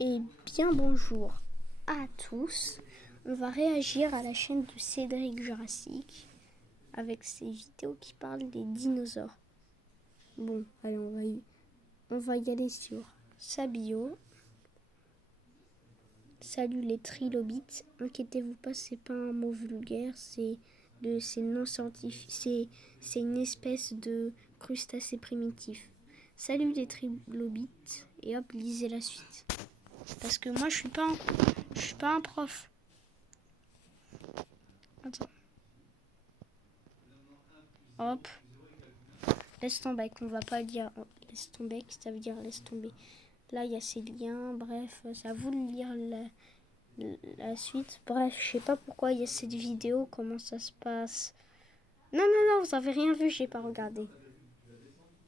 Et bien bonjour à tous. On va réagir à la chaîne de Cédric Jurassic avec ses vidéos qui parlent des dinosaures. Bon, allez, on va y aller sur sa bio. Salut les trilobites. Inquiétez-vous pas, c'est pas un mot vulgaire, c'est non scientifique, c'est une espèce de crustacé primitif. Salut les trilobites et hop, lisez la suite. Parce que moi je suis pas un prof. Attends. Hop. Laisse tomber, on va pas dire laisse tomber, ça veut dire laisse tomber. Là il y a ces liens, bref, c'est à vous de lire la suite. Bref, je sais pas pourquoi il y a cette vidéo, comment ça se passe. Non, vous avez rien vu, j'ai pas regardé.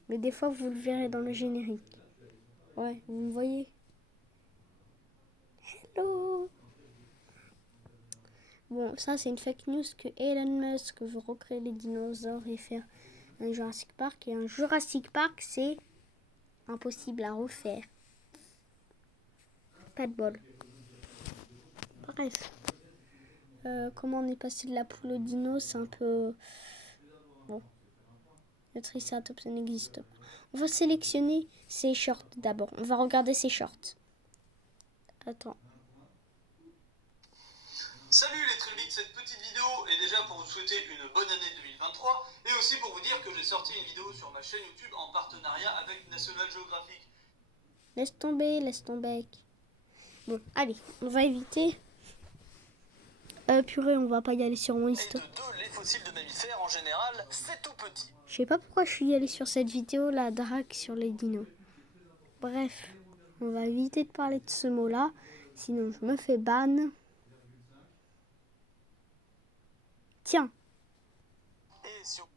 Mais des fois vous le verrez dans le générique. Ouais, vous me voyez. Hello. Bon, ça c'est une fake news que Elon Musk veut recréer les dinosaures et faire un Jurassic Park. Et un Jurassic Park, c'est impossible à refaire. Pas de bol. Bref. Comment on est passé de la poule au dino, c'est un peu... Bon. Le Triceratops n'existe pas. On va sélectionner ses shorts d'abord. On va regarder ses shorts. Attends. Salut les trilobites, cette petite vidéo est déjà pour vous souhaiter une bonne année 2023 et aussi pour vous dire que j'ai sorti une vidéo sur ma chaîne YouTube en partenariat avec National Geographic. Laisse tomber. Bon, allez, on va éviter. Purée, on va pas y aller sur mon Et Insta. de deux, les fossiles de mammifères en général, c'est tout petit. Je sais pas pourquoi je suis allée sur cette vidéo, la drague sur les dinos. Bref, on va éviter de parler de ce mot-là, sinon je me fais ban. Tiens. Et si on...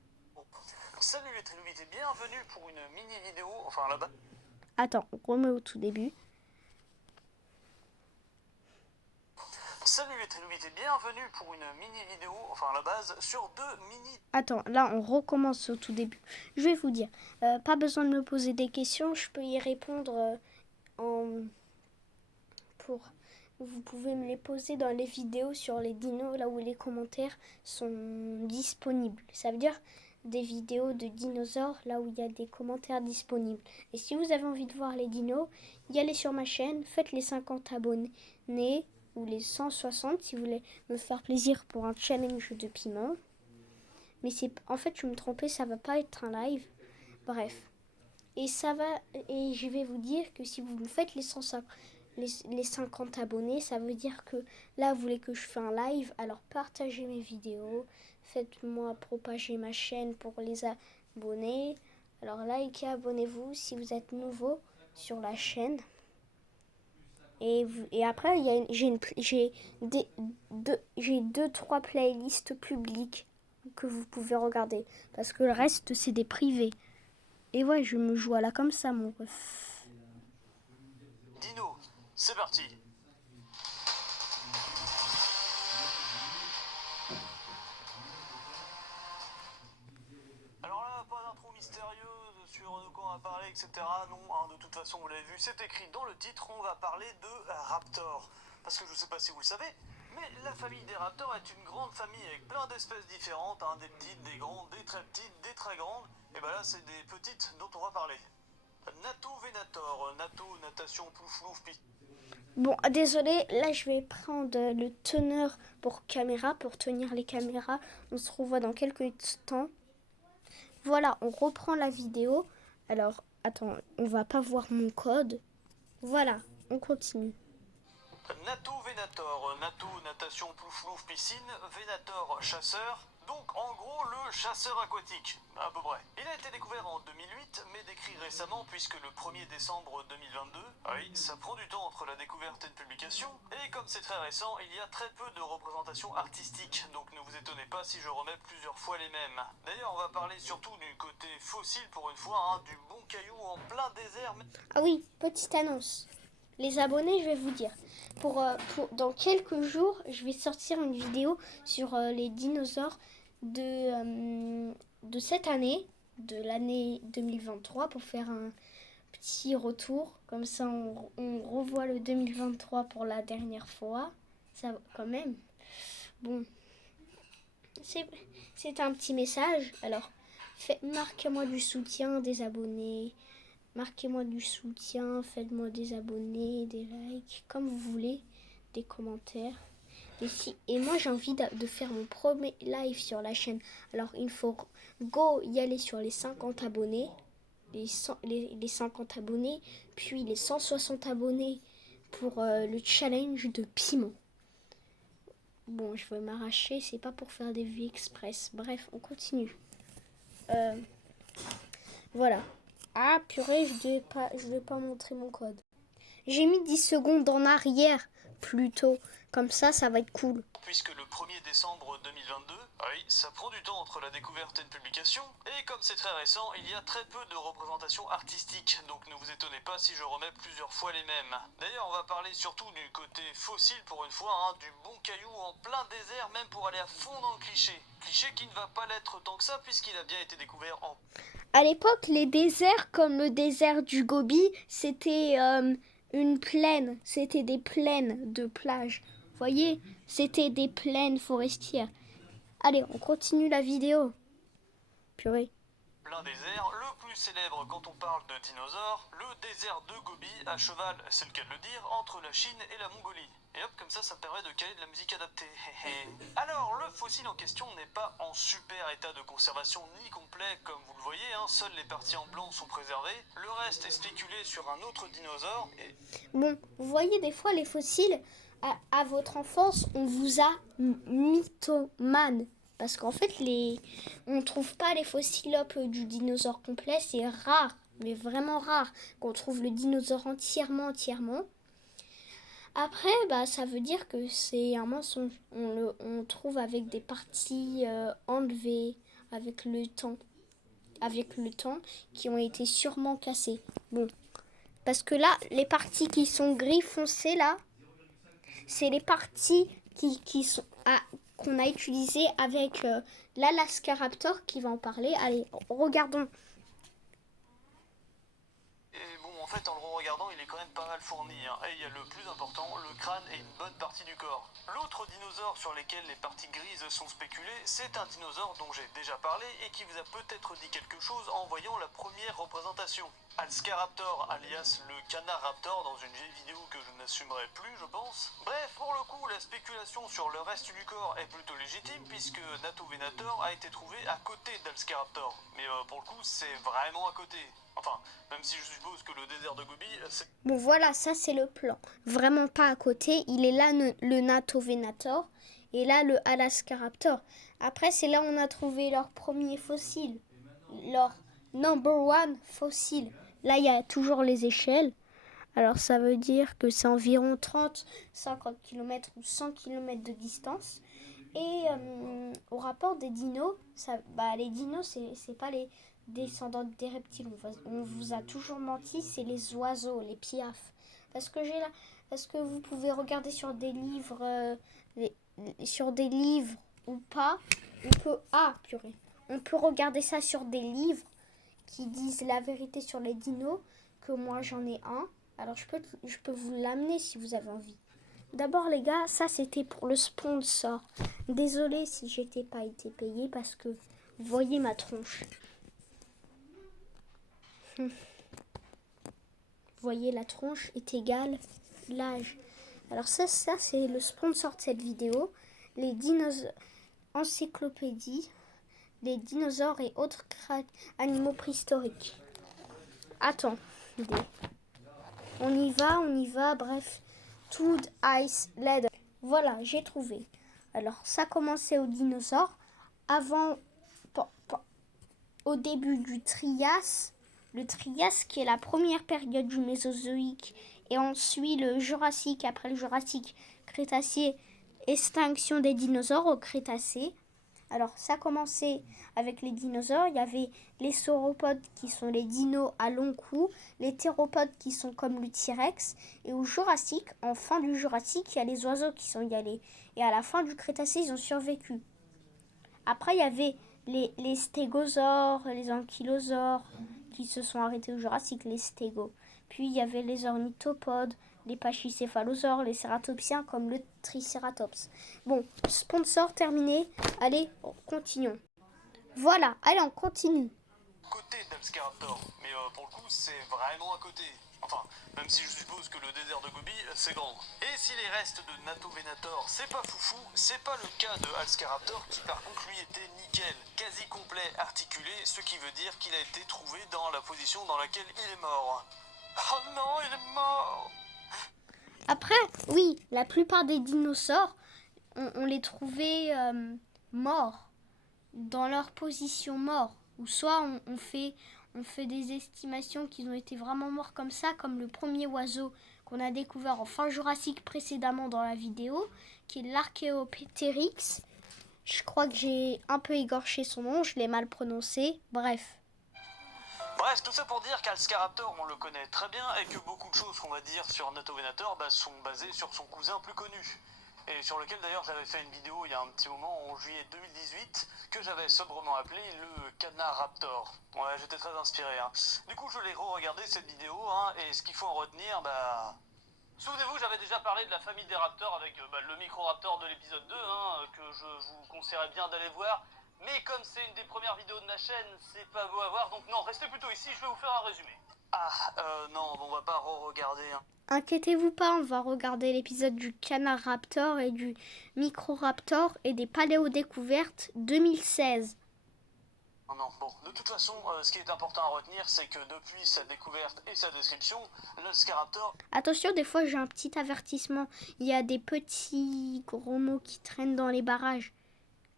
Salut les trilobites et bienvenue pour une mini vidéo, enfin là-bas. Attends, on remet au tout début. Salut les trilobites et bienvenue pour une mini vidéo, enfin à la base, sur deux mini... Attends, là on recommence au tout début. Je vais vous dire, pas besoin de me poser des questions, je peux y répondre Vous pouvez me les poser dans les vidéos sur les dinos, là où les commentaires sont disponibles. Ça veut dire des vidéos de dinosaures, là où il y a des commentaires disponibles. Et si vous avez envie de voir les dinos, y allez sur ma chaîne, faites les 50 abonnés ou les 160 si vous voulez me faire plaisir pour un challenge de piment. Mais en fait, je me trompais, ça va pas être un live. Bref. Et je vais vous dire que si vous me faites les 50 abonnés, ça veut dire que là, vous voulez que je fasse un live, alors partagez mes vidéos, faites-moi propager ma chaîne pour les abonnés. Alors likez, abonnez-vous si vous êtes nouveau sur la chaîne. Et après, j'ai 2-3 playlists publiques que vous pouvez regarder. Parce que le reste, c'est des privés. Et ouais, je me joue à la comme ça, mon ref. Dino, c'est parti. Alors là, pas d'intro mystérieuse sur de quoi on va parler, etc. Non, hein, de toute façon, vous l'avez vu, c'est écrit dans le titre, on va parler de raptors. Parce que je sais pas si vous le savez, mais la famille des raptors est une grande famille avec plein d'espèces différentes, hein, des petites, des grandes, des très petites, des très grandes. Et ben là, c'est des petites dont on va parler. Nato Venator, Nato, natation, plouf, Bon, désolé, là je vais prendre le teneur pour caméra, pour tenir les caméras. On se revoit dans quelques temps. Voilà, on reprend la vidéo. Alors, attends, on va pas voir mon code. Voilà, on continue. Nato Venator, Nato natation plouf piscine, Venator chasseur, donc en gros le chasseur aquatique, à peu près. Il a été découvert en 2008 mais décrit récemment puisque le 1er décembre 2022, oui ça prend du temps entre la découverte et une publication, et comme c'est très récent il y a très peu de représentations artistiques, donc ne vous étonnez pas si je remets plusieurs fois les mêmes. D'ailleurs on va parler surtout du côté fossile pour une fois, hein, du bon caillou en plein désert. Ah oui, petite annonce. Les abonnés, je vais vous dire. Dans quelques jours, je vais sortir une vidéo sur les dinosaures de cette année, de l'année 2023, pour faire un petit retour. Comme ça, on revoit le 2023 pour la dernière fois. Ça, quand même. Bon, c'est un petit message. Alors, marquez-moi du soutien, des abonnés. Marquez-moi du soutien, faites-moi des abonnés, des likes, comme vous voulez, des commentaires. Et moi, j'ai envie de faire mon premier live sur la chaîne. Alors, il faut y aller sur les 50 abonnés, les 50 abonnés, puis les 160 abonnés pour le challenge de piment. Bon, je vais m'arracher, c'est pas pour faire des vues express. Bref, on continue. Voilà. Ah, purée, je vais pas montrer mon code. J'ai mis 10 secondes en arrière, plutôt. Comme ça va être cool. Puisque le 1er décembre 2022, oui, ça prend du temps entre la découverte et une publication, et comme c'est très récent, il y a très peu de représentations artistiques, donc ne vous étonnez pas si je remets plusieurs fois les mêmes. D'ailleurs, on va parler surtout du côté fossile pour une fois, du bon caillou en plein désert, même pour aller à fond dans le cliché. Cliché qui ne va pas l'être tant que ça, puisqu'il a bien été découvert en... À l'époque, les déserts, comme le désert du Gobi, c'était une plaine, c'était des plaines de plage. Vous voyez, c'était des plaines forestières. Allez, on continue la vidéo. Purée. Plein désert, le plus célèbre quand on parle de dinosaures, le désert de Gobi, à cheval, c'est le cas de le dire, entre la Chine et la Mongolie. Et hop, comme ça me permet de caler de la musique adaptée. Alors, le fossile en question n'est pas en super état de conservation ni complet, comme vous le voyez, seules les parties en blanc sont préservées, le reste est spéculé sur un autre dinosaure et... Bon, vous voyez des fois les fossiles, à votre enfance, on vous a mythomane. Parce qu'en fait, on ne trouve pas les fossiles du dinosaure complet. C'est rare, mais vraiment rare, qu'on trouve le dinosaure entièrement. Après, ça veut dire que c'est un mensonge. On trouve avec des parties enlevées avec le temps, qui ont été sûrement cassées. Bon, parce que là, les parties qui sont gris foncé, là, c'est les parties qui sont qu'on a utilisées avec l'Alaska-Raptor qui va en parler. Allez, regardons. Et bon, en fait, en le regardant, il est quand même pas mal fourni. Et il y a le plus important, le crâne et une bonne partie du corps. L'autre dinosaure sur lequel les parties grises sont spéculées, c'est un dinosaure dont j'ai déjà parlé et qui vous a peut-être dit quelque chose en voyant la première représentation. Alscaraptor, alias le canard raptor, dans une vieille vidéo que je n'assumerai plus, je pense. Bref, pour le coup, la spéculation sur le reste du corps est plutôt légitime, puisque Natovenator a été trouvé à côté d'Alscaraptor. Mais pour le coup, c'est vraiment à côté. Enfin, même si je suppose que le désert de Gobi, c'est... Bon, voilà, ça c'est le plan. Vraiment pas à côté. Il est là le Natovenator et là le Alaskaraptor. Après, c'est là où on a trouvé leur premier fossile. Leur number one fossile. Là, il y a toujours les échelles. Alors, ça veut dire que c'est environ 30, 50 km ou 100 km de distance. Et au rapport des dinos, les dinos, c'est pas les descendants des reptiles. On vous a toujours menti, c'est les oiseaux, les piafs. Parce que vous pouvez regarder sur des livres, ou pas. On peut regarder ça sur des livres qui disent la vérité sur les dinos, que moi j'en ai un. Alors je peux vous l'amener si vous avez envie. D'abord les gars, ça c'était pour le sponsor. Désolée si j'étais pas été payée parce que vous voyez ma tronche. Vous voyez, la tronche est égale l'âge. Alors ça c'est le sponsor de cette vidéo. Les dinosaures, encyclopédie, les dinosaures et autres animaux préhistoriques. Attends. On y va, bref. Tooth, Ice, Leather. Voilà, j'ai trouvé. Alors, ça commençait aux dinosaures. Au début du Trias. Le Trias qui est la première période du Mésozoïque. Et ensuite le Jurassique, après le Jurassique, Crétacé, extinction des dinosaures au Crétacé. Alors, ça commençait avec les dinosaures. Il y avait les sauropodes qui sont les dinos à long cou, les théropodes qui sont comme le T-Rex. Et au Jurassique, en fin du Jurassique, il y a les oiseaux qui sont y allés. Et à la fin du Crétacé, ils ont survécu. Après, il y avait les stégosaures, les ankylosaures. qui se sont arrêtés au Jurassique, les stégosaures. Puis il y avait les ornithopodes, les pachycéphalosaures, les cératopsiens comme le tricératops. Bon, sponsor terminé. Allez, continuons. Voilà, allez, on continue. Côté d'Alscaraptor, mais pour le coup c'est vraiment à côté. Enfin, même si je suppose que le désert de Gobi c'est grand. Et si les restes de Natovenator c'est pas foufou, c'est pas le cas de Alscaraptor qui par contre lui était nickel, quasi complet, articulé, ce qui veut dire qu'il a été trouvé dans la position dans laquelle il est mort. Oh non, il est mort! Après, oui, la plupart des dinosaures, on les trouvait morts, dans leur position mort. Ou soit on fait des estimations qu'ils ont été vraiment morts comme ça, comme le premier oiseau qu'on a découvert en fin Jurassique précédemment dans la vidéo, qui est l'Archaeopteryx. Je crois que j'ai un peu égorché son nom, je l'ai mal prononcé. Bref, tout ça pour dire qu'Alscaraptor, on le connaît très bien et que beaucoup de choses qu'on va dire sur Natovenator sont basées sur son cousin plus connu. Et sur lequel d'ailleurs j'avais fait une vidéo il y a un petit moment, en juillet 2018, que j'avais sobrement appelé le Canaraptor. Ouais, j'étais très inspiré. Du coup, je l'ai re-regardé cette vidéo, et ce qu'il faut en retenir, souvenez-vous, j'avais déjà parlé de la famille des raptors avec le Microraptor de l'épisode 2, que je vous conseillerais bien d'aller voir. Mais comme c'est une des premières vidéos de ma chaîne, c'est pas beau à voir, donc non, restez plutôt ici, je vais vous faire un résumé. Non, on va pas re-regarder. inquiétez-vous pas, on va regarder l'épisode du Canaraptor et du Microraptor et des paléodécouvertes 2016. Non, bon, de toute façon, ce qui est important à retenir, c'est que depuis sa découverte et sa description, l'Alscaraptor... Attention, des fois j'ai un petit avertissement. Il y a des petits gros mots qui traînent dans les barrages,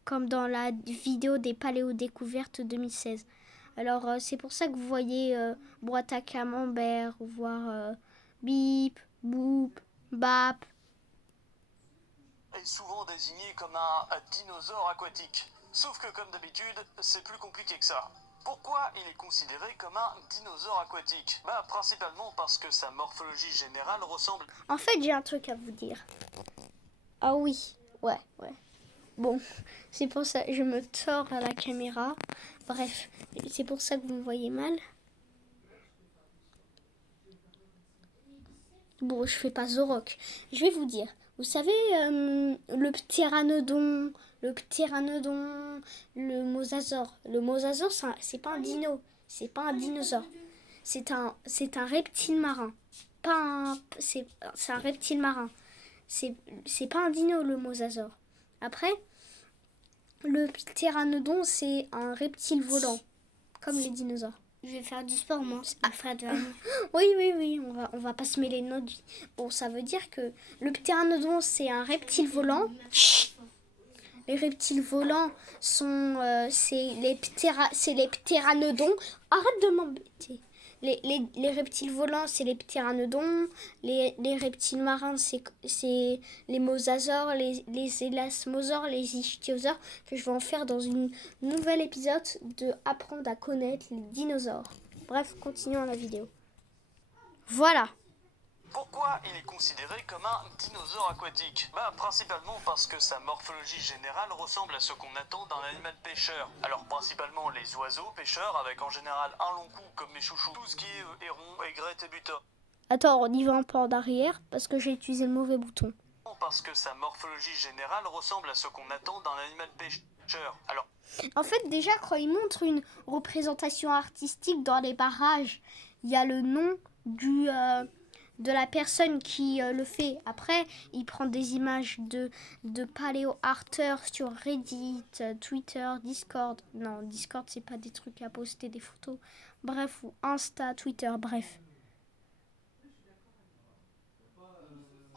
comme dans la vidéo des paléodécouvertes 2016. Alors c'est pour ça que vous voyez boîte à camembert, voire bip, boop, bap. Est souvent désigné comme un dinosaure aquatique. Sauf que comme d'habitude, c'est plus compliqué que ça. Pourquoi il est considéré comme un dinosaure aquatique? Principalement parce que sa morphologie générale ressemble... En fait, j'ai un truc à vous dire. Ah oui, ouais. Bon, c'est pour ça que je me tords à la caméra. Bref, c'est pour ça que vous me voyez mal. Bon, je fais pas Zorok. Je vais vous dire. Vous savez, le ptéranodon, le mosasaure. Le mosasaure, c'est pas un dino. C'est pas un dinosaure. C'est un reptile marin. C'est un reptile marin. C'est pas un dino, le mosasaure. Après, le ptéranodon, c'est un reptile volant, comme les dinosaures. Je vais faire du sport, moi. Après de Oui, on va pas se mêler de notre vie. Bon, ça veut dire que le ptéranodon, c'est un reptile volant. Chut. Les reptiles volants sont... c'est les ptéranodons. Arrête de m'embêter. Les reptiles volants, c'est les ptéranodons. Les reptiles marins, c'est les mosasaures, les élasmosaures, les ichthyosaures, que je vais en faire dans un nouvel épisode de apprendre à connaître les dinosaures. Bref, continuons la vidéo. Voilà. Pourquoi il est considéré comme un dinosaure aquatique? Principalement parce que sa morphologie générale ressemble à ce qu'on attend d'un animal pêcheur. Alors principalement les oiseaux pêcheurs, avec en général un long cou comme mes chouchous, tout ce qui est héron, aigrette et butin. Attends, on y va un peu en arrière parce que j'ai utilisé le mauvais bouton. Parce que sa morphologie générale ressemble à ce qu'on attend d'un animal pêcheur. Alors, en fait, déjà, quand il montre une représentation artistique dans les barrages, il y a le nom de la personne qui le fait. Après, il prend des images de paléo-arteurs sur Reddit, Twitter, Discord. Non, Discord, c'est pas des trucs à poster des photos. Bref, ou Insta, Twitter, bref.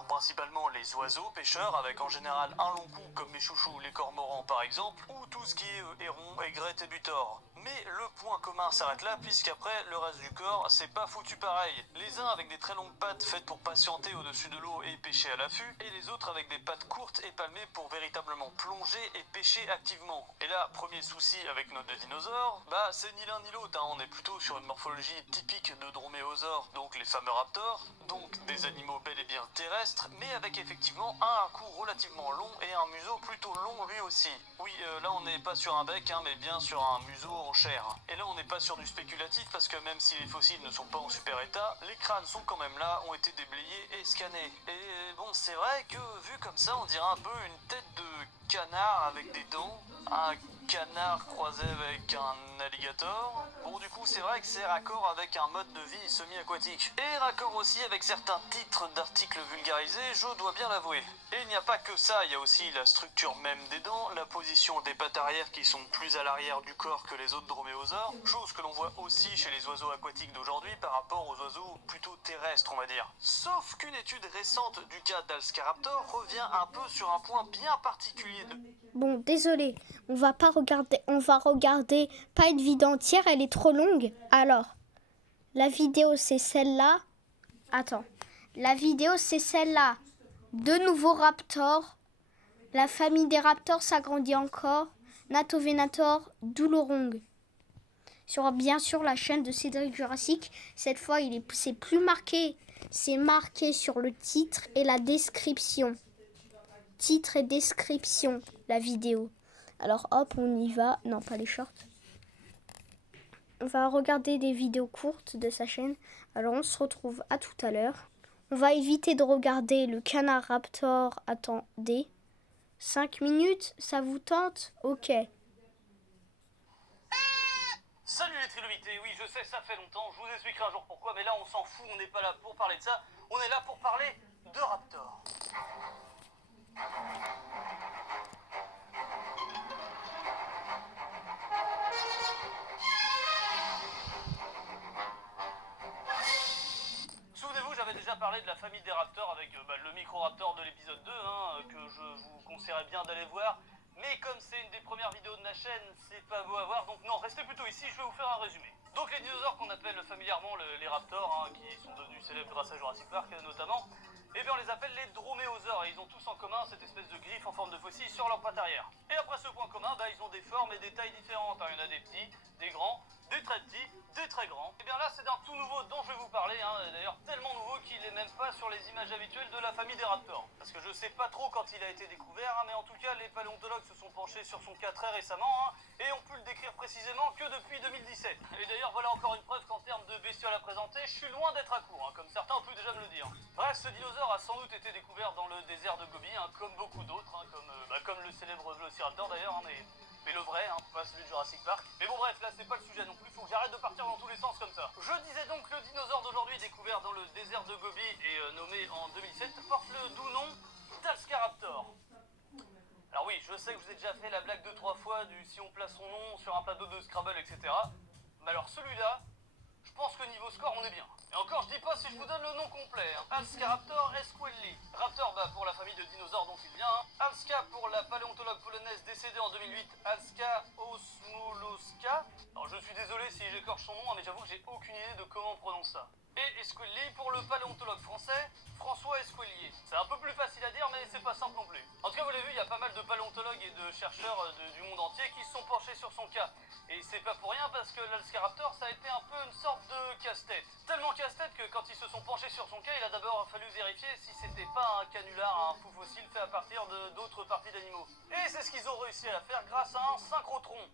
principalement les oiseaux pêcheurs, avec en général un long cou comme mes chouchous, les cormorans par exemple, ou tout ce qui est héron, aigrette et butor. Mais le point commun s'arrête là, puisqu'après, le reste du corps, c'est pas foutu pareil. Les uns avec des très longues pattes faites pour patienter au-dessus de l'eau et pêcher à l'affût, et les autres avec des pattes courtes et palmées pour véritablement plonger et pêcher activement. Et là, premier souci avec nos deux dinosaures, c'est ni l'un ni l'autre, on est plutôt sur une morphologie typique de droméosaures, donc les fameux raptors, donc des animaux bel et bien terrestres, mais avec effectivement un cou relativement long et un museau plutôt long lui aussi. Oui, là on n'est pas sur un bec, mais bien sur un museau en cher. Et là on n'est pas sur du spéculatif parce que même si les fossiles ne sont pas en super état, les crânes sont quand même là, ont été déblayés et scannés. Et bon, c'est vrai que vu comme ça on dirait un peu une tête de canard avec des dents, un canard croisé avec un alligator. Bon, du coup c'est vrai que c'est raccord avec un mode de vie semi-aquatique. Et raccord aussi avec certains titres d'articles vulgarisés, je dois bien l'avouer. Et il n'y a pas que ça, il y a aussi la structure même des dents, la position des pattes arrière qui sont plus à l'arrière du corps que les autres droméosaures, chose que l'on voit aussi chez les oiseaux aquatiques d'aujourd'hui par rapport aux oiseaux plutôt terrestres, on va dire. Sauf qu'une étude récente du cas d'Alscaraptor revient un peu sur un point bien particulier de... Bon, désolé, on va regarder pas une vidéo entière, elle est trop longue. Alors, la vidéo c'est celle-là. Attends, la vidéo c'est celle-là. De nouveaux raptors. La famille des raptors s'agrandit encore. Natovenator, Doulorong. Sur bien sûr la chaîne de Cédric Jurassic. Cette fois, c'est plus marqué. C'est marqué sur le titre et la description. Titre et description, la vidéo. Alors hop, on y va. Non, pas les shorts. On va regarder des vidéos courtes de sa chaîne. Alors on se retrouve à tout à l'heure. On va éviter de regarder le canard raptor. Attendez. 5 minutes, ça vous tente? Ok. Salut les trilobités, oui je sais ça fait longtemps, je vous expliquerai un jour pourquoi, mais là on s'en fout, on n'est pas là pour parler de ça, on est là pour parler de raptors. Souvenez-vous, j'avais déjà parlé de la famille des raptors avec le micro-raptor de l'épisode 2, que je vous conseillerais bien d'aller voir. Mais comme c'est une des premières vidéos de la chaîne, c'est pas beau à voir, donc non, restez plutôt ici, je vais vous faire un résumé. Donc les dinosaures qu'on appelle familièrement les raptors, qui sont devenus célèbres grâce à Jurassic Park notamment, eh bien on les appelle les droméosaures, et ils ont tous en commun cette espèce de griffe en forme de fossile sur leur patte arrière. Et après ce point commun, ils ont des formes et des tailles différentes, il y en a des petits, des grands, des très petits, des très grands. Et bien là c'est d'un tout nouveau dont je vais vous parler, d'ailleurs tellement nouveau qu'il n'est même pas sur les images habituelles de la famille des raptors. Parce que je sais pas trop quand il a été découvert, mais en tout cas les paléontologues se sont penchés sur son cas très récemment, et ont pu le décrire précisément que depuis 2017. Et d'ailleurs voilà encore une preuve qu'en termes de bestioles à présenter, je suis loin d'être à court, comme certains ont pu déjà me le dire. Bref, ce dinosaure a sans doute été découvert dans le désert de Gobi, comme beaucoup d'autres, comme le célèbre Velociraptor d'ailleurs, mais le vrai, pas celui de Jurassic Park. Mais bon bref, là c'est pas le sujet non plus, faut que j'arrête de partir dans tous les sens comme ça. Je disais donc, le dinosaure d'aujourd'hui découvert dans le désert de Gobi et nommé en 2007 porte le doux nom d'Alscaraptor. Alors oui, je sais que je vous ai déjà fait la blague 2-3 fois du si on place son nom sur un plateau de Scrabble, etc. Mais alors celui-là, je pense que niveau score on est bien. Et encore je dis pas si je vous donne le nom complet. Alscaraptor esquelli. Raptor pour la famille de dinosaures dont il vient. Alska pour la paléontologue polonaise décédée en 2008, Alska Osmolowska. Alors je suis désolé si j'écorche son nom, mais j'avoue que j'ai aucune idée de comment on prononce ça. Et Esquelli pour le paléontologue français, François Esquellier. C'est un peu plus facile à dire, mais c'est pas simple non plus. En tout cas, vous l'avez vu, il y a pas mal de paléontologues et de chercheurs du monde entier qui se sont penchés sur son cas. Et c'est pas pour rien parce que l'Alscaraptor, ça a été un peu une sorte de casse-tête. Tellement casse-tête que quand ils se sont penchés sur son cas, il a d'abord fallu vérifier si c'était pas un canular, un faux fossile fait à partir d'autres parties d'animaux. Et c'est ce qu'ils ont réussi à faire grâce à un synchrotron.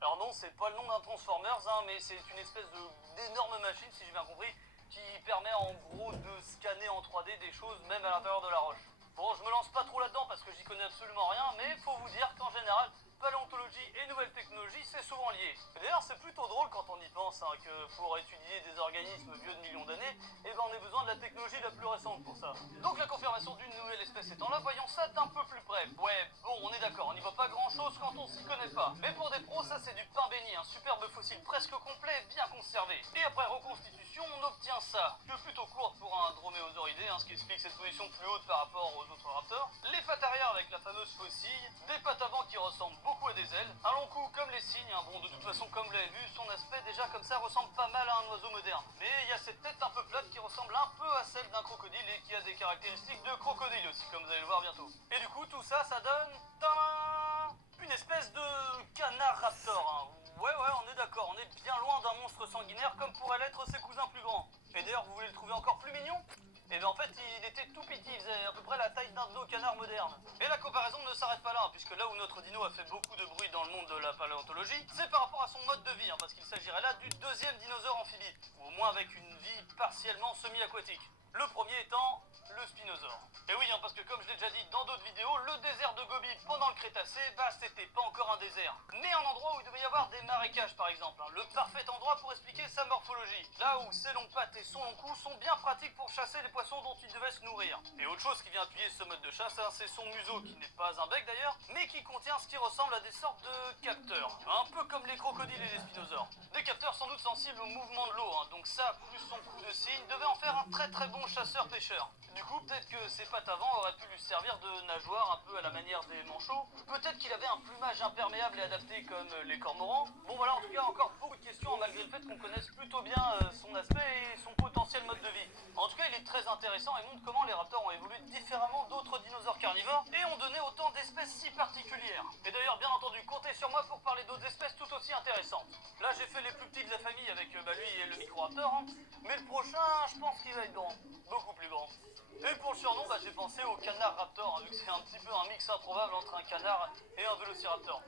Alors non, c'est pas le nom d'un Transformers, mais c'est une espèce d'énorme machine, si j'ai bien compris, qui permet en gros de scanner en 3D des choses même à l'intérieur de la roche. Bon, je me lance pas trop là-dedans parce que j'y connais absolument rien, mais faut vous dire qu'en général, paléontologie et nouvelles technologies, c'est souvent lié. D'ailleurs, c'est plutôt drôle quand on y pense, que pour étudier des organismes vieux de millions d'années, on a besoin de la technologie la plus récente pour ça. Donc la confirmation d'une nouvelle espèce étant là, voyons ça d'un peu plus près. Ouais, bon, on est d'accord, on n'y voit pas grand-chose quand on s'y connaît pas. Mais pour des pros, ça c'est du pain béni, un superbe fossile presque complet, bien conservé. Et après reconstitution, on obtient ça, que plutôt courte pour un droméosauridé, ce qui explique cette position plus haute par rapport aux autres raptors. Les pattes arrière avec la fameuse faucille, des pattes avant qui ressemblent beaucoup à des ailes, un long cou comme les cygnes, bon de toute façon comme vous l'avez vu, son aspect déjà comme ça ressemble pas mal à un oiseau moderne. Mais il y a cette tête un peu plate qui ressemble un peu à celle d'un crocodile et qui a des caractéristiques de crocodile aussi, comme vous allez le voir bientôt. Et du coup tout ça, ça donne une espèce de canard raptor. Ouais, on est d'accord, on est bien loin d'un monstre sanguinaire comme pourraient l'être ses cousins plus grands. Et d'ailleurs, vous voulez le trouver encore plus mignon? Et bien en fait, il était tout petit, il faisait à peu près la taille d'un de nos canards modernes. Et la comparaison ne s'arrête pas là, hein, puisque là où notre dino a fait beaucoup de bruit dans le monde de la paléontologie, c'est par rapport à son mode de vie, hein, parce qu'il s'agirait là du deuxième dinosaure amphibie, ou au moins avec une vie partiellement semi-aquatique. Le premier étant le spinosaure. Et oui, hein, parce que comme je l'ai déjà dit dans d'autres vidéos, le désert de Gobi pendant le Crétacé, bah c'était pas encore un désert, mais un endroit où il devait y avoir des marécages par exemple, hein, le parfait endroit pour expliquer sa morphologie. Là où ses longues pattes et son long cou sont bien pratiques pour chasser les poissons dont il devait se nourrir. Et autre chose qui vient appuyer ce mode de chasse, hein, c'est son museau, qui n'est pas un bec d'ailleurs, mais qui contient ce qui ressemble à des sortes de capteurs, un peu comme les crocodiles et les spinosaures. Des capteurs sans doute sensibles au mouvement de l'eau, hein, donc ça, plus son coup de cygne, devait en faire un très très bon chasseur-pêcheur. Du coup, peut-être que ses pattes avant auraient pu lui servir de nageoire un peu à la manière des manchots. Peut-être qu'il avait un plumage imperméable et adapté comme les cormorans. Bon voilà, en tout cas, encore beaucoup de questions, hein, malgré le fait qu'on connaisse plutôt bien son aspect et son potentiel mode de vie. En tout cas, il est très intéressant et montre comment les raptors ont évolué différemment d'autres dinosaures carnivores et ont donné autant d'espèces si particulières. Et d'ailleurs, bien entendu, comptez sur moi pour parler d'autres espèces tout aussi intéressantes. Là, j'ai fait les plus petits de la famille avec lui et le micro-raptor, hein, mais le prochain, je pense qu'il va être grand, beaucoup plus grand. Et pour le surnom, j'ai pensé au canard raptor, hein, vu que c'est un petit peu un mix improbable entre un canard et un vélociraptor.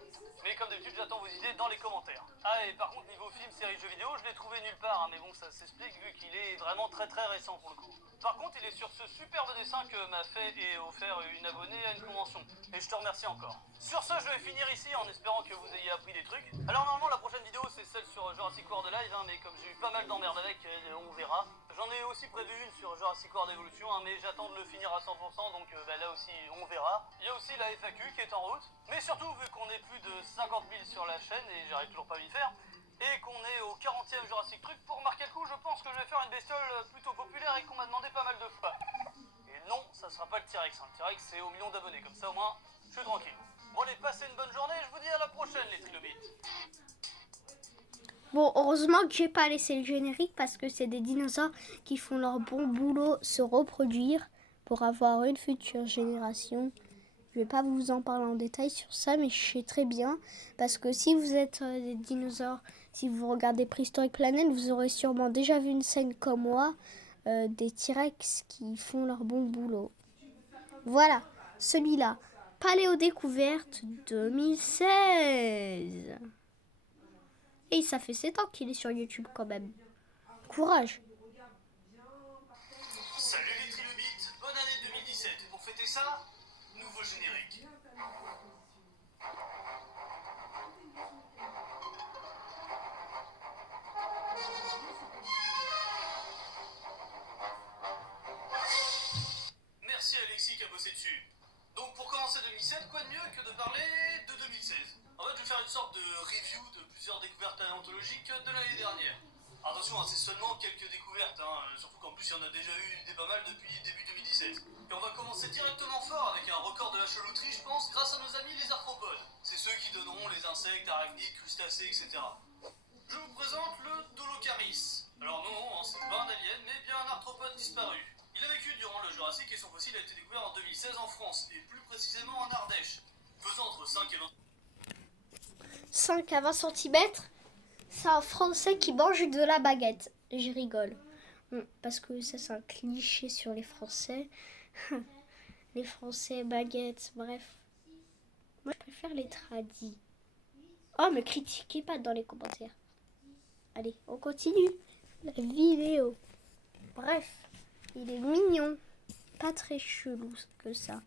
Mais comme d'habitude, j'attends vos idées dans les commentaires. Ah, et par contre, niveau film, série, jeux vidéo, je l'ai trouvé nulle part, hein, mais bon, ça s'explique vu qu'il est vraiment très très récent pour le coup. Par contre, il est sur ce superbe dessin que m'a fait et offert une abonnée à une convention. Et je te remercie encore. Sur ce, je vais finir ici en espérant que vous ayez appris des trucs. Alors normalement, la prochaine vidéo, c'est celle sur Jurassic World Live, hein, mais comme j'ai eu pas mal d'emmerdes avec, on verra. J'en ai aussi prévu une sur Jurassic World Evolution, hein, mais j'attends de le finir à 100%, donc là aussi, on verra. Il y a aussi la FAQ qui est en route. Mais surtout, vu qu'on est plus de 50 000 sur la chaîne, et j'arrive toujours pas à m'y faire, et qu'on est au 40e Jurassic Truc, pour marquer le coup, je pense que je vais faire une bestiole plutôt populaire et qu'on m'a demandé pas mal de fois. Et non, ça sera pas le T-Rex, hein. Le T-Rex c'est au million d'abonnés, comme ça au moins, je suis tranquille. Bon allez, passez une bonne journée, je vous dis à la prochaine les trilobites. Bon, heureusement que j'ai pas laissé le générique parce que c'est des dinosaures qui font leur bon boulot se reproduire pour avoir une future génération. Je vais pas vous en parler en détail sur ça, mais je sais très bien parce que si vous êtes des dinosaures, si vous regardez Préhistorique Planet, vous aurez sûrement déjà vu une scène comme moi, des T-Rex qui font leur bon boulot. Voilà, celui-là, Paléodécouverte 2016. Et ça fait 7 ans qu'il est sur YouTube quand même. Courage. Salut les trilobites, bonne année 2017. Pour fêter ça, nouveau générique. Merci à Alexis qui a bossé dessus. Donc pour commencer 2017, quoi de mieux que de parler de 2016? En fait, je vais faire une sorte de review de plusieurs découvertes paléontologiques de l'année dernière. Attention, hein, c'est seulement quelques découvertes, hein, surtout qu'en plus il y en a déjà eu des pas mal depuis début 2017. Et on va commencer directement fort avec un record de la chelouterie, je pense, grâce à nos amis les arthropodes. C'est ceux qui donneront les insectes, arachnides, crustacés, etc. Je vous présente le Dolocaris. Alors non, hein, c'est pas un alien, mais bien un arthropode disparu. Il a vécu durant le Jurassique et son fossile a été découvert en 2016 en France, et plus précisément en Ardèche, faisant entre 5 et 20... 5 à 20 cm, c'est un Français qui mange de la baguette. Je rigole. Parce que ça, c'est un cliché sur les Français. Les Français, baguettes, bref. Moi, je préfère les tradis. Oh, me critiquez pas dans les commentaires. Allez, on continue la vidéo. Bref, il est mignon. Pas très chelou que ça.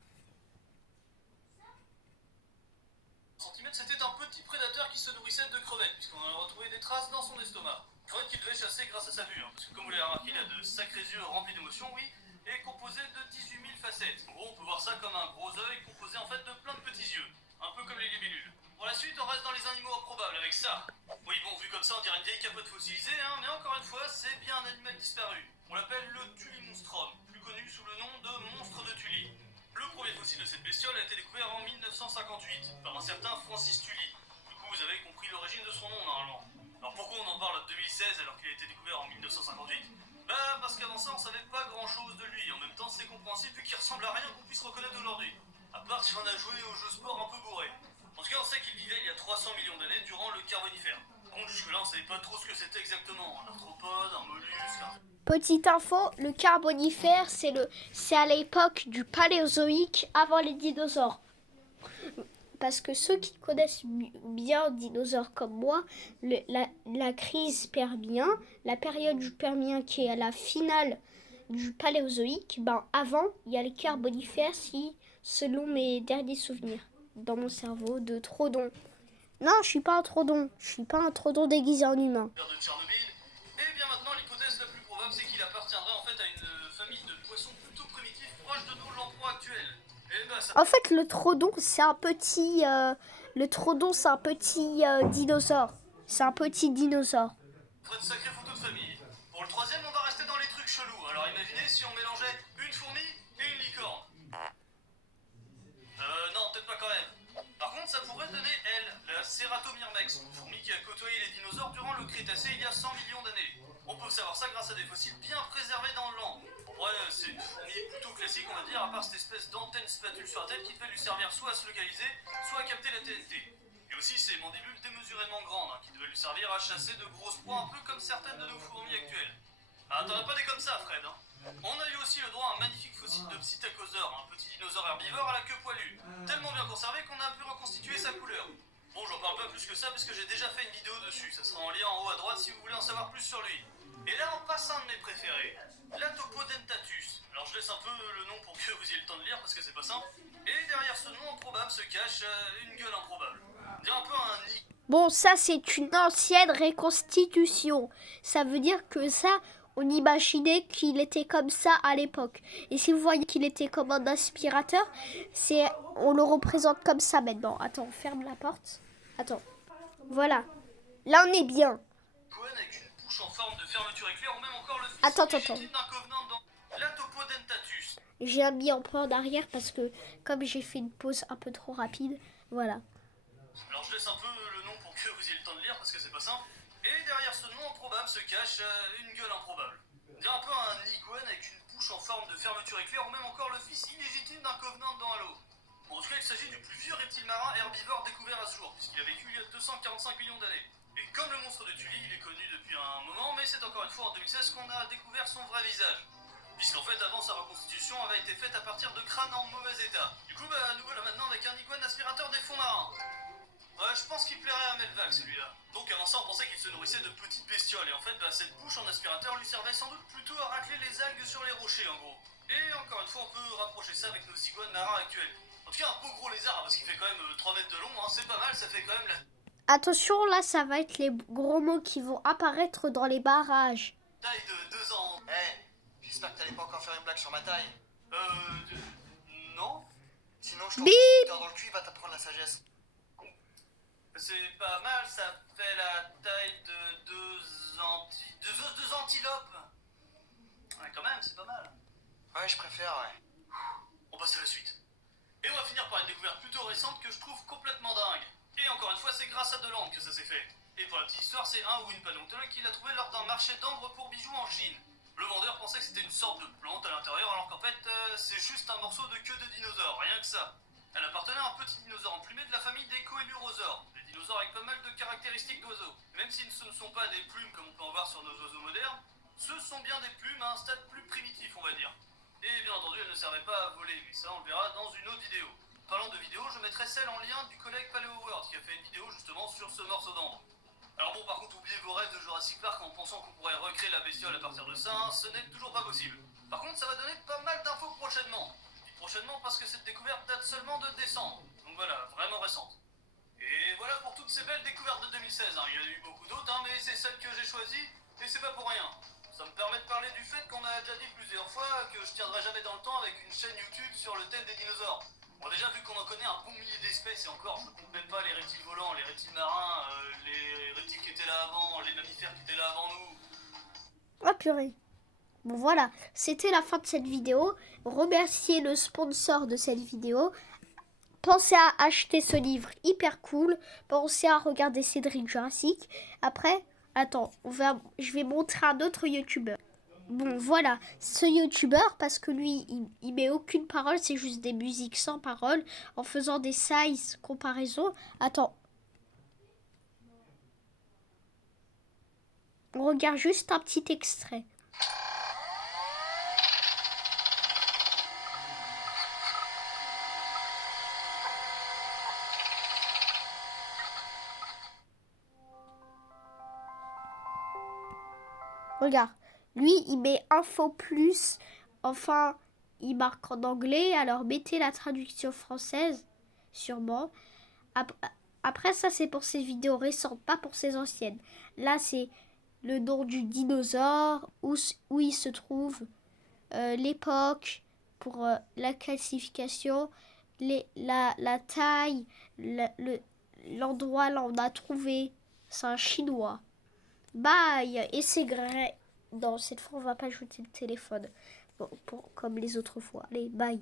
C'était un petit prédateur qui se nourrissait de crevettes, puisqu'on a retrouvé des traces dans son estomac. Crevettes qu'il devait chasser grâce à sa vue, hein, parce que comme vous l'avez remarqué, il a de sacrés yeux remplis d'émotions, oui, et composé de 18 000 facettes. En gros, on peut voir ça comme un gros œil composé en fait de plein de petits yeux, un peu comme les libellules. Pour la suite, on reste dans les animaux improbables avec ça. Oui, bon, vu comme ça, on dirait une vieille capote fossilisée, hein, mais encore une fois, c'est bien un animal disparu. On l'appelle le Tullimonstrum, plus connu sous le nom de monstre de Tully. Le premier fossile de cette bestiole a été découvert en 1958 par un certain Francis Tully. Du coup, vous avez compris l'origine de son nom normalement. Alors pourquoi on en parle en 2016 alors qu'il a été découvert en 1958? Bah parce qu'avant ça on savait pas grand chose de lui. En même temps c'est compréhensible vu qu'il ressemble à rien qu'on puisse reconnaître aujourd'hui. À part si on a joué aux jeux sport un peu bourrés. En tout cas on sait qu'il vivait il y a 300 millions d'années durant le Carbonifère. Par contre jusque là on savait pas trop ce que c'était exactement. Un arthropode, un mollusque, Petite info, le Carbonifère, c'est à l'époque du Paléozoïque, avant les dinosaures. Parce que ceux qui connaissent bien dinosaures comme moi, la crise permien, la période du Permien qui est à la finale du Paléozoïque, avant, il y a les Carbonifères, selon mes derniers souvenirs, dans mon cerveau de Trodon. Non, je suis pas un Trodon. Je suis pas un Trodon déguisé en humain. De Tchernobyl. Et bien maintenant, l'hypothèse la plus probable, c'est qu'il appartiendrait en fait à une famille de poissons plutôt primitifs, proches de nos lamproies actuels. Et ben, ça... En fait, le Trodon, c'est un petit... dinosaure. C'est un petit dinosaure. ferait de sacrées photos de famille. Pour le troisième, on va rester dans les trucs chelous. Alors imaginez si on mélangeait une fourmi et une licorne. Non, peut-être pas quand même. Par contre, ça pourrait donner, elle, la Ceratomyrmex, une fourmi qui a côtoyé les dinosaures durant le Crétacé il y a 100 millions d'années. On peut savoir ça grâce à des fossiles bien préservés dans le land. En vrai, c'est une fourmi plutôt classique, on va dire, à part cette espèce d'antenne spatule sur la tête qui devait lui servir soit à se localiser, soit à capter la TNT. Et aussi ses mandibules démesurément grandes, qui devaient lui servir à chasser de grosses proies, un peu comme certaines de nos fourmis actuelles. Ah, t'en as pas des comme ça, Fred, hein. On a eu aussi le droit à un magnifique fossile de Psittacosaure, un petit dinosaure herbivore à la queue poilue. Tellement bien conservé qu'on a pu reconstituer sa couleur. Bon, j'en parle pas plus que ça parce que j'ai déjà fait une vidéo dessus, ça sera en lien en haut à droite si vous voulez en savoir plus sur lui. Et là, on passe à un de mes préférés, l'Atopodentatus. Alors je laisse un peu le nom pour que vous ayez le temps de lire parce que c'est pas simple. Et derrière ce nom improbable se cache une gueule improbable. On dirait un peu un nid. Bon, ça, c'est une ancienne reconstitution. Ça veut dire que ça, on imaginait qu'il était comme ça à l'époque. Et si vous voyez qu'il était comme un aspirateur, on le représente comme ça maintenant. Attends, on ferme la porte. Attends. Voilà. Là, on est bien. Avec une bouche en forme de fermeture éclair ou même encore le fils Attends. légitime d'un covenant dans l'Atopodentatus. J'ai mis un peu en arrière parce que comme j'ai fait une pause un peu trop rapide, voilà. Alors je laisse un peu le nom pour que vous ayez le temps de lire parce que c'est pas simple. Et derrière ce nom improbable se cache une gueule improbable. On dirait un peu un iguane avec une bouche en forme de fermeture éclair ou même encore le fils illégitime d'un covenant dans Halo. Bon, en tout cas, il s'agit du plus vieux reptile marin herbivore découvert à ce jour, puisqu'il a vécu il y a 245 millions d'années. Et comme le monstre de Tully, il est connu depuis un moment, mais c'est encore une fois en 2016 qu'on a découvert son vrai visage. Puisqu'en fait, avant, sa reconstitution avait été faite à partir de crânes en mauvais état. Du coup, nous voilà maintenant avec un iguane aspirateur des fonds marins. Ouais, je pense qu'il plairait à Melvac, celui-là. Donc avant ça, on pensait qu'il se nourrissait de petites bestioles, et en fait, cette bouche en aspirateur lui servait sans doute plutôt à racler les algues sur les rochers, en gros. Et encore une fois, on peut rapprocher ça avec nos iguanes marins actuels. En tout cas, un beau gros lézard, parce qu'il fait quand même 3 mètres de long, hein, c'est pas mal, ça fait quand même la Attention, là, ça va être les gros mots qui vont apparaître dans les barrages. taille de 2 ans. J'espère que t'allais pas encore faire une blague sur ma taille. Non. Sinon, je t'en dans le cul, il va t'apprendre la sagesse. C'est pas mal, ça fait la taille de deux antilopes. Ouais, quand même, c'est pas mal. Ouais, je préfère, ouais. On passe à la suite. Et on va finir par une découverte plutôt récente que je trouve complètement dingue. Et encore une fois, c'est grâce à Delande que ça s'est fait. Et pour la petite histoire, c'est un ou une paléontologue qui l'a trouvé lors d'un marché d'ambre pour bijoux en Chine. Le vendeur pensait que c'était une sorte de plante à l'intérieur, alors qu'en fait, c'est juste un morceau de queue de dinosaure, rien que ça. Elle appartenait à un petit dinosaure emplumé de la famille des coélurosaures, des dinosaures avec pas mal de caractéristiques d'oiseaux. Même si ce ne sont pas des plumes comme on peut en voir sur nos oiseaux modernes, ce sont bien des plumes à un stade plus primitif, on va dire. Et bien entendu, elle ne servait pas à voler, mais ça on le verra dans une autre vidéo. Parlant de vidéo, je mettrai celle en lien du collègue Paleo World qui a fait une vidéo justement sur ce morceau d'ambre. Alors bon, par contre, oubliez vos rêves de Jurassic Park en pensant qu'on pourrait recréer la bestiole à partir de ça, hein, ce n'est toujours pas possible. Par contre, ça va donner pas mal d'infos prochainement. Je dis prochainement parce que cette découverte date seulement de décembre, donc voilà, vraiment récente. Et voilà pour toutes ces belles découvertes de 2016, hein. Il y en a eu beaucoup d'autres, hein, mais c'est celle que j'ai choisie, et c'est pas pour rien. Ça me permet de parler du fait qu'on a déjà dit plusieurs fois que je tiendrai jamais dans le temps avec une chaîne YouTube sur le thème des dinosaures. Bon, déjà, vu qu'on en connaît un bon millier d'espèces, et encore, je ne compte même pas les reptiles volants, les reptiles marins, les reptiles qui étaient là avant, les mammifères qui étaient là avant nous. Oh purée. Bon voilà, c'était la fin de cette vidéo. Remerciez le sponsor de cette vidéo. Pensez à acheter ce livre hyper cool. Pensez à regarder Cédric Jurassic. Après, attends, je vais montrer un autre youtubeur. Bon voilà, ce youtubeur, parce que lui, il met aucune parole, c'est juste des musiques sans parole, en faisant des size comparaisons. Attends. On regarde juste un petit extrait. Regarde, lui, il met info plus. Enfin, il marque en anglais. Alors, mettez la traduction française, sûrement. Après, ça, c'est pour ses vidéos récentes, pas pour ses anciennes. Là, c'est le nom du dinosaure, où il se trouve, l'époque pour la classification, la taille, l'endroit là où on a trouvé. C'est un chinois. Bye. Et c'est vrai. Non, cette fois, on va pas ajouter le téléphone. Bon, comme les autres fois. Allez, bye.